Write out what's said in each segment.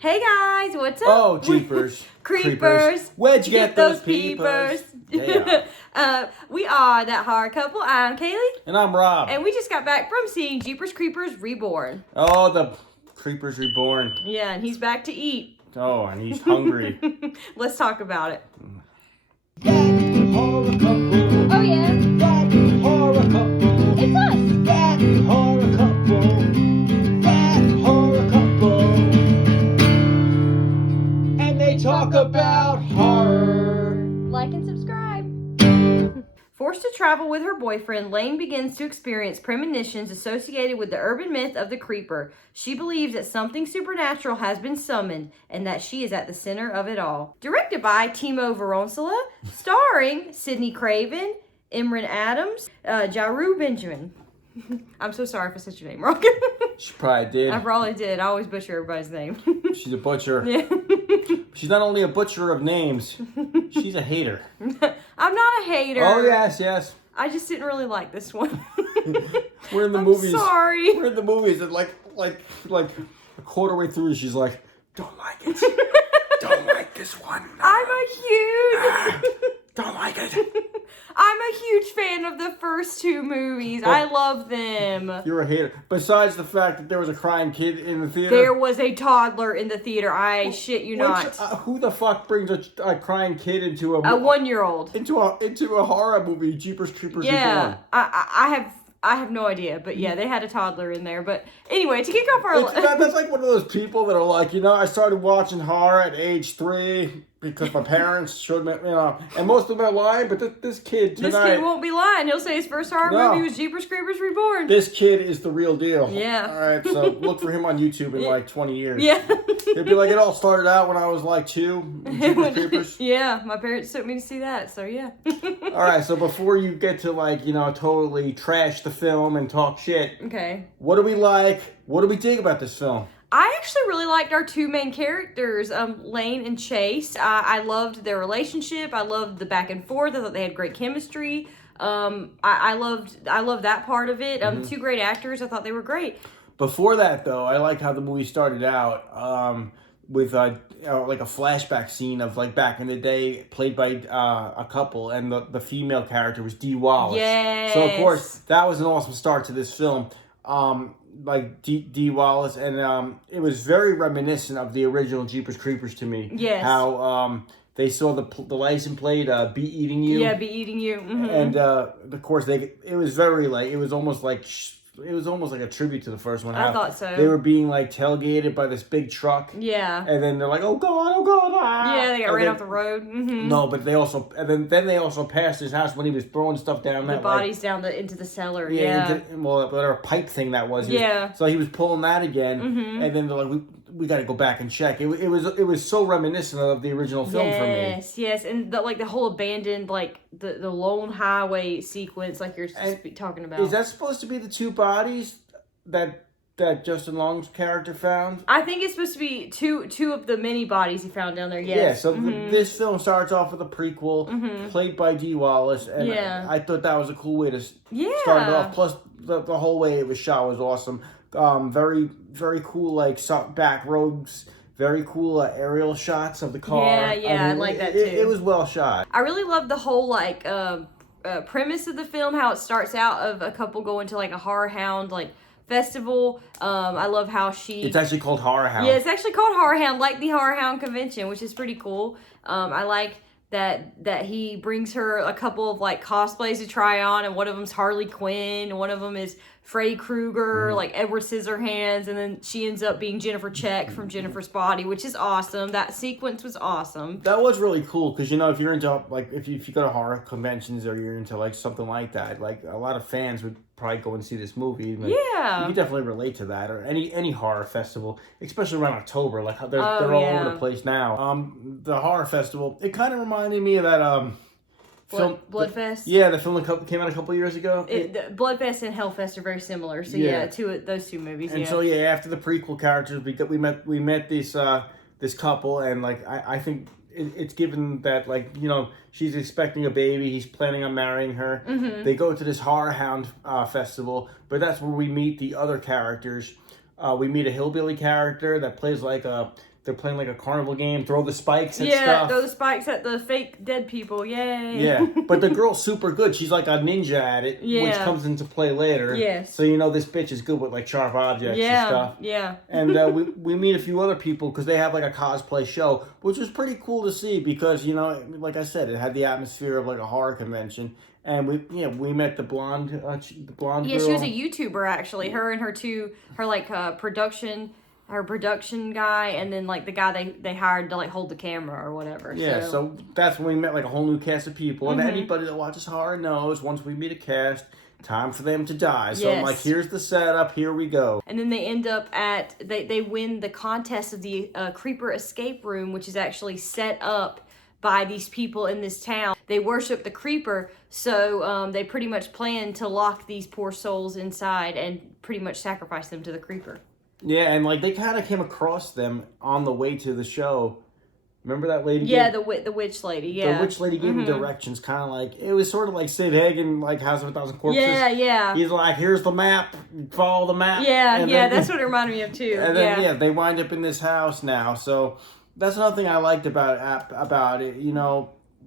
Hey guys, what's up? Oh, jeepers. Creepers. Where'd you get those peepers? Yeah. We are That Horror Couple. I'm Kaylee. And I'm Rob. And we just got back from seeing Jeepers Creepers Reborn. Oh, the Creepers Reborn. Yeah, and he's back to eat. Oh, and he's hungry. Let's talk about it. That horror couple. Oh yeah. That horror couple. It's us. That horror couple. That horror couple. And they talk about horror. Like and subscribe. Forced to travel with her boyfriend, Lane begins to experience premonitions associated with the urban myth of the creeper. She believes that something supernatural has been summoned and that she is at the center of it all. Directed by Timo Voronsala, starring Sidney Craven, Imran Adams, Jaru Benjamin. I'm so sorry if I said your name wrong. She probably did. I probably did. I always butcher everybody's name. She's a butcher. Yeah. She's not only a butcher of names, she's a hater. I'm not a hater. Oh, yes. I just didn't really like this one. We're in the I'm movies. sorry. We're in the movies and like a quarter way through, she's like, don't like it. Don't like this one. No. Don't like it. I'm a huge fan of the first two movies. I love them. You're a hater. Besides the fact that there was a crying kid in the theater. There was a toddler in the theater. I shit you not. Who the fuck brings a crying kid into a 1-year-old into a horror movie? Jeepers Creepers Yeah, Reborn. I have no idea, but yeah, they had a toddler in there. But anyway, to kick off our That's like one of those people that are like, I started watching horror at age 3 because my parents showed me, and most of them are lying, but this kid tonight. This kid won't be lying. He'll say his first horror movie was Jeepers Creepers Reborn. This kid is the real deal. Yeah. All right, so look for him on YouTube in like 20 years. Yeah. It'd be like it all started out when I was like 2. Jeepers Creepers. Yeah, my parents took me to see that, so yeah. All right, so before you get to totally trash the film and talk shit, Okay. what do we like? What do we dig about this film? I actually really liked our two main characters, Lane and Chase. I loved their relationship. I loved the back and forth. I thought they had great chemistry. I loved that part of it. Two great actors. I thought they were great. Before that, though, I liked how the movie started out with like a flashback scene of like back in the day, played by a couple, and the female character was Dee Wallace. Yes. So of course that was an awesome start to this film. Like Dee Wallace, and it was very reminiscent of the original Jeepers Creepers to me. Yes. How they saw the license plate "Be Eating You." Yeah, Be Eating You. Mm-hmm. And of course it was very like it was almost like a tribute to the first one. I thought so. They were being like tailgated by this big truck. Yeah. And then they're like, oh god, ah. Yeah, they got ran off the road. Mm-hmm. No, but they also then they also passed his house when he was throwing stuff down the that bodies down into the cellar. whatever pipe thing that was. Yeah. So he was pulling that again, and then they're like, we got to go back and check. It was so reminiscent of the original film for me. Yes, and the whole abandoned the lone highway sequence like you're talking about. Is that supposed to be the two bodies that Justin Long's character found? I think it's supposed to be two of the many bodies he found down there. Yes. Yeah. So this film starts off with a prequel played by Dee Wallace, and I thought that was a cool way to start it off. Plus, the whole way it was shot was awesome. Very very cool back roads. Very cool aerial shots of the car. Yeah, I like that too. It was well shot. I really love the whole premise of the film. How it starts out of a couple going to a horror hound festival. I love how It's actually called Horror Hound. Yeah, it's actually called Horror Hound, like the Horror Hound convention, which is pretty cool. I like that he brings her a couple of cosplays to try on, and one of them's Harley Quinn, one of them is Freddy Krueger, Edward Scissorhands, and then she ends up being Jennifer Check from Jennifer's Body, which is awesome. That sequence was awesome. That was really cool because if you're into if you go to horror conventions or you're into something like that, a lot of fans would probably go and see this movie. Yeah, you can definitely relate to that, or any horror festival, especially around October. They're all over the place now. The horror festival, it kind of reminded me of that Bloodfest. The film that came out a couple years ago. Bloodfest and Hellfest are very similar. So those two movies. And so after the prequel characters, we met this couple, and I think it's given that she's expecting a baby, he's planning on marrying her. They go to this Horror Hound festival, but that's where we meet the other characters. We meet a hillbilly character that plays they're playing like a carnival game, throw the spikes and stuff. Yeah, stuff. throw the spikes at the fake dead people. Yay. Yeah, but the girl's super good. She's like a ninja at it, which comes into play later. Yes. So this bitch is good with like sharp objects and stuff. Yeah. And we meet a few other people because they have like a cosplay show, which was pretty cool to see because like I said, it had the atmosphere of like a horror convention. And we met the blonde girl. Yeah, she was a YouTuber actually. Her and her production guy, and then like the guy they hired to like hold the camera or whatever. Yeah, so that's when we met like a whole new cast of people. And anybody that watches horror knows once we meet a cast, time for them to die. So I'm like, here's the setup, here we go. And then they end up they win the contest of the Creeper Escape Room, which is actually set up by these people in this town. They worship the Creeper, so they pretty much plan to lock these poor souls inside and pretty much sacrifice them to the Creeper. Yeah, and like they kind of came across them on the way to the show. Remember that lady? Yeah, the witch lady. Yeah, the witch lady gave them directions, kind of like it was sort of like Sid Hagen, like House of a Thousand Corpses. Yeah. He's like, here's the map, follow the map. Yeah, that's what it reminded me of too. And then they wind up in this house now. So that's another thing I liked about it.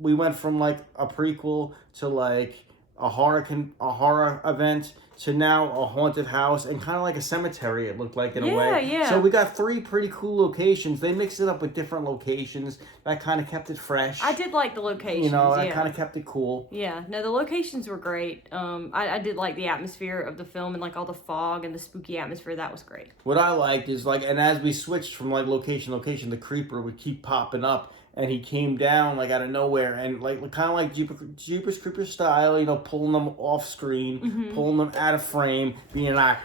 We went from like a prequel to like a horror event to now a haunted house and kind of like a cemetery, it looked like in a way. Yeah. So we got 3 pretty cool locations. They mixed it up with different locations. That kind of kept it fresh. I did like the locations. That kind of kept it cool. Yeah, no, the locations were great. I did like the atmosphere of the film and like all the fog and the spooky atmosphere. That was great. What I liked is like, and as we switched from like location to location, the creeper would keep popping up. And he came down like out of nowhere and like kind of like Jeepers Creepers style, pulling them off screen, pulling them out of frame, being like,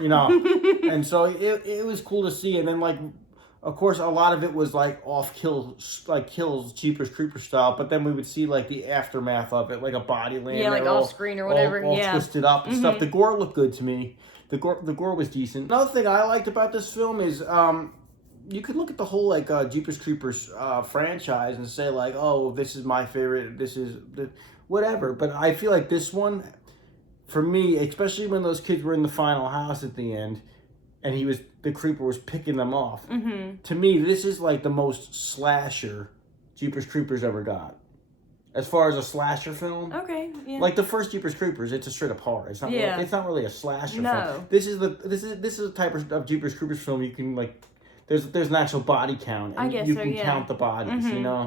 and so it was cool to see. And then like, of course, a lot of it was like kills Jeepers Creepers style, but then we would see like the aftermath of it, like a body laying like off screen or whatever, all twisted up and stuff. The gore looked good to me. The gore was decent. Another thing I liked about this film is you could look at the whole like Jeepers Creepers franchise and say like, oh, this is my favorite, this is whatever. But I feel like this one, for me, especially when those kids were in the final house at the end, and the creeper was picking them off. To me, this is like the most slasher Jeepers Creepers ever got. As far as a slasher film, okay, yeah. Like the first Jeepers Creepers, it's a straight up horror. It's not. Yeah. It's not really a slasher No. film. This is the type of Jeepers Creepers film you can like. There's an actual body count, and you can count the bodies.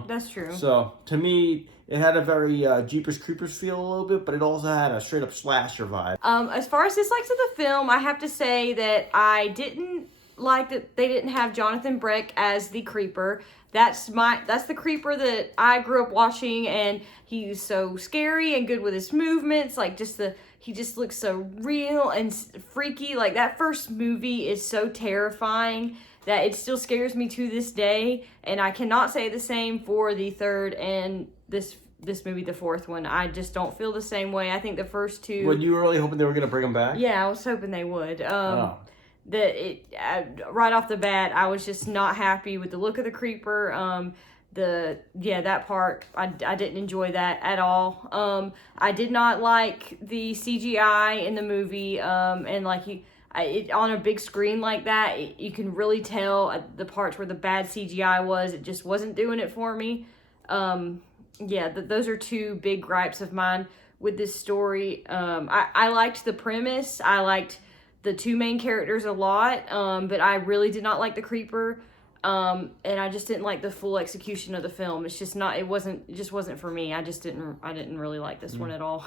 That's true. So to me, it had a very Jeepers Creepers feel a little bit, but it also had a straight up slasher vibe. As far as dislikes of the film, I have to say that I didn't like that they didn't have Jonathan Breck as the Creeper. That's the Creeper that I grew up watching, and he's so scary and good with his movements. Like he just looks so real and freaky. Like that first movie is so terrifying that it still scares me to this day, and I cannot say the same for the third and this movie, the fourth one. I just don't feel the same way. I think the first two... What, you were really hoping they were going to bring them back? Yeah, I was hoping they would. Right off the bat, I was just not happy with the look of the creeper. That part, I didn't enjoy that at all. I did not like the CGI in the movie, and like on a big screen like that, you can really tell the parts where the bad CGI was. It just wasn't doing it for me. Those are 2 big gripes of mine with this story. I liked the premise. I liked the 2 main characters a lot, but I really did not like the creeper. And I just didn't like the full execution of the film. It's just not. It just wasn't for me. I didn't really like this one at all.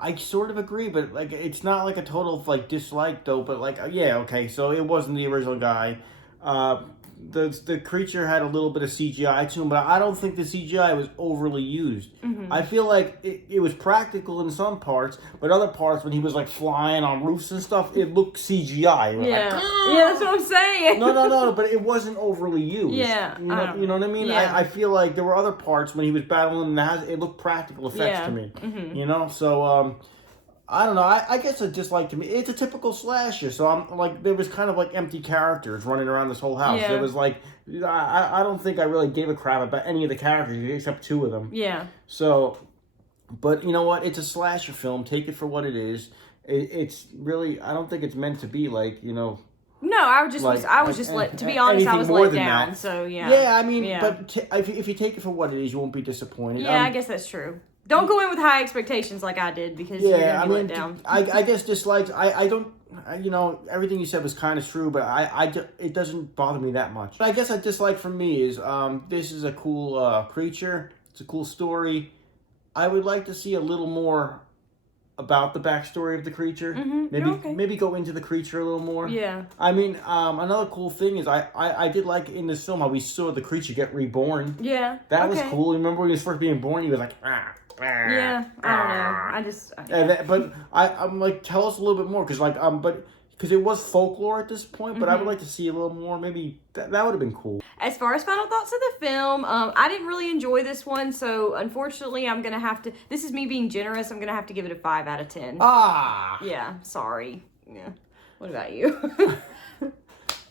I sort of agree, but like it's not like a total like dislike though. But like okay, so it wasn't the original guy. The creature had a little bit of CGI to him, but I don't think the CGI was overly used. I feel like it was practical in some parts, but other parts when he was like flying on roofs and stuff, it looked CGI. Yeah, that's what I'm saying. No, but it wasn't overly used. Yeah, you know what I mean. Yeah. I feel like there were other parts when he was battling in the house, it looked practical effects to me. So I don't know. I guess a dislike to me. It's a typical slasher. So I'm like, there was kind of like empty characters running around this whole house. Yeah. There was like, I don't think I really gave a crap about any of the characters except 2 of them. Yeah. So, but you know what? It's a slasher film. Take it for what it is. It's really, I don't think it's meant to be like, No, I was just to be honest, I was let down. So yeah. Yeah, I mean, but if you take it for what it is, you won't be disappointed. Yeah, I guess that's true. Don't go in with high expectations like I did because you're gonna be let down. I guess dislikes. I don't. You know, everything you said was kind of true, but it doesn't bother me that much. I guess a dislike for me is this is a cool creature. It's a cool story. I would like to see a little more about the backstory of the creature. Maybe go into the creature a little more. Yeah. I mean, another cool thing is I did like in this film how we saw the creature get reborn. Yeah. That was cool. Remember when he was first being born, he was like, yeah. I don't know. But I'm like, tell us a little bit more because it was folklore at this point, but I would like to see a little more. Maybe that would have been cool. As far as final thoughts of the film, I didn't really enjoy this one, so unfortunately I'm going to have to, this is me being generous, I'm going to have to give it a 5 out of 10. Yeah, sorry. Yeah. What about you?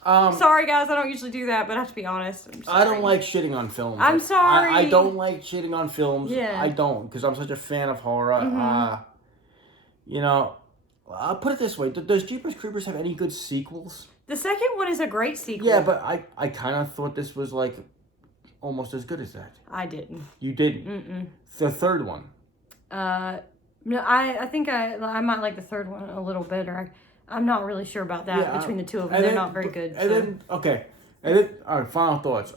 Sorry guys, I don't usually do that, but I have to be honest. I don't like shitting on films. I'm sorry. I don't like shitting on films. Yeah. I don't, because I'm such a fan of horror. You know, I'll put it this way. Does Jeepers Creepers have any good sequels? The second one is a great sequel. Yeah, but I kind of thought this was like almost as good as that. I didn't. You didn't? The third one? No, I think I might like the third one a little better. I'm not really sure about that between the two of them. They're not very good. And then, all right, final thoughts.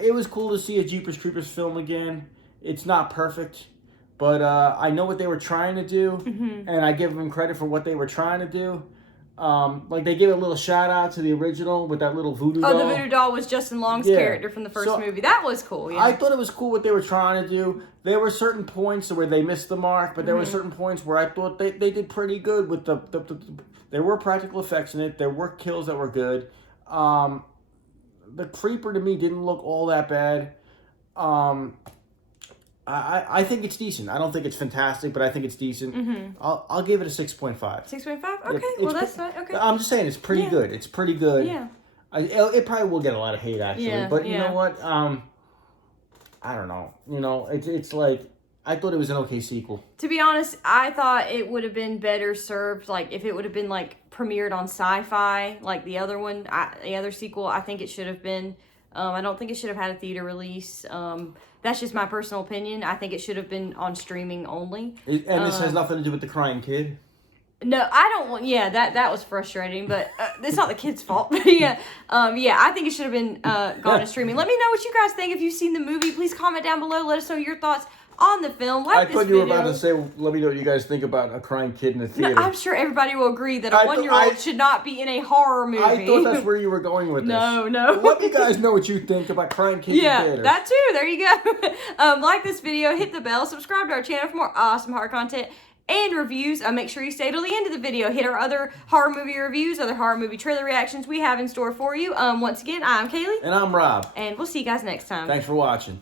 It was cool to see a Jeepers Creepers film again. It's not perfect. But I know what they were trying to do, and I give them credit for what they were trying to do. Like they gave a little shout out to the original with that little voodoo doll. Oh, the voodoo doll was Justin Long's character from the first movie. That was cool. Yeah. I thought it was cool what they were trying to do. There were certain points where they missed the mark, but there were certain points where I thought they did pretty good with the there were practical effects in it. There were kills that were good. The creeper to me didn't look all that bad. I think it's decent. I don't think it's fantastic, but I think it's decent. I'll give it a 6.5. 6.5? Okay, well that's fine. Okay. I'm just saying it's pretty good. It's pretty good. Yeah. It probably will get a lot of hate actually, but you know what? I don't know. You know, it's like I thought it was an okay sequel. To be honest, I thought it would have been better served like if it would have been like premiered on Sci-Fi like the other one, the other sequel. I think it should have been. I don't think it should have had a theater release. That's just my personal opinion. I think it should have been on streaming only. And this has nothing to do with the crying kid? No, I don't want... Yeah, that was frustrating, but it's not the kid's fault. But yeah, I think it should have been gone to streaming. Let me know what you guys think. If you've seen the movie, please comment down below. Let us know your thoughts on the film. I thought you were about to say, let me know what you guys think about a crying kid in the theater. No, I'm sure everybody will agree that a 1-year-old should not be in a horror movie. I thought that's where you were going with this. No. Let me guys know what you think about crying kids in theaters. Yeah, that too. There you go. Like this video, hit the bell, subscribe to our channel for more awesome horror content and reviews. Make sure you stay till the end of the video. Hit our other horror movie reviews, other horror movie trailer reactions we have in store for you. Once again, I'm Kaylee. And I'm Rob. And we'll see you guys next time. Thanks for watching.